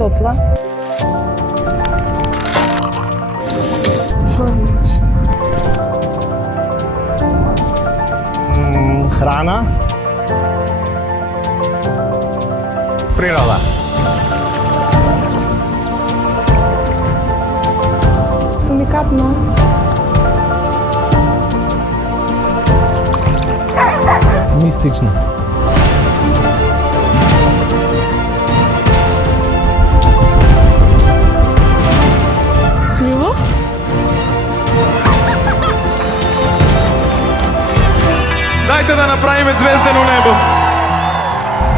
Topla. Hrana. Priroda. Unikatno. Mistično. Ljubav. Dajte da napravime zvezdano nebo.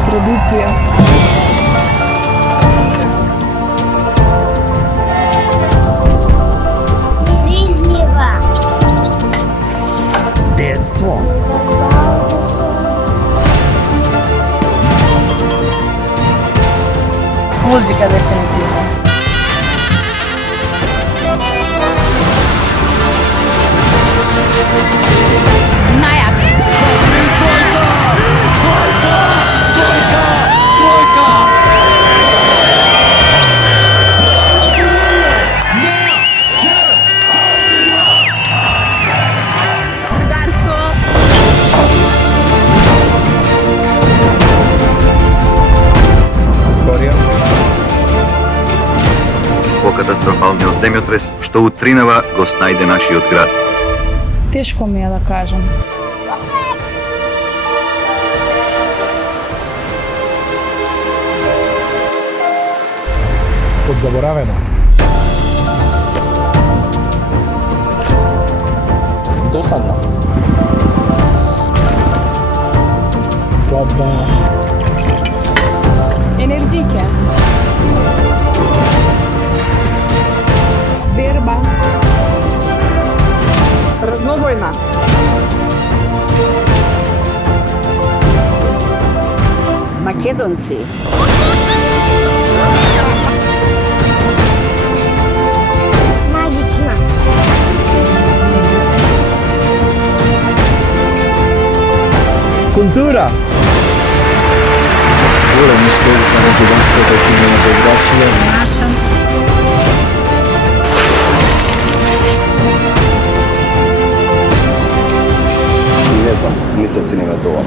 Tradicija. Grizljiva. Детство. Zalde sunce. Muzika definitivno. По-катастрофалниот земјотрес што утринава го снајде нашиот град. Teško mi je da kažem. Подзаборавена. Dosadna. Slatka. Energijke. Berba. Raznobojna. Makedonci. Magična. Kultura. Volem iskoristiti makedonskата кинематографија. Не знам, не се цениме тоа.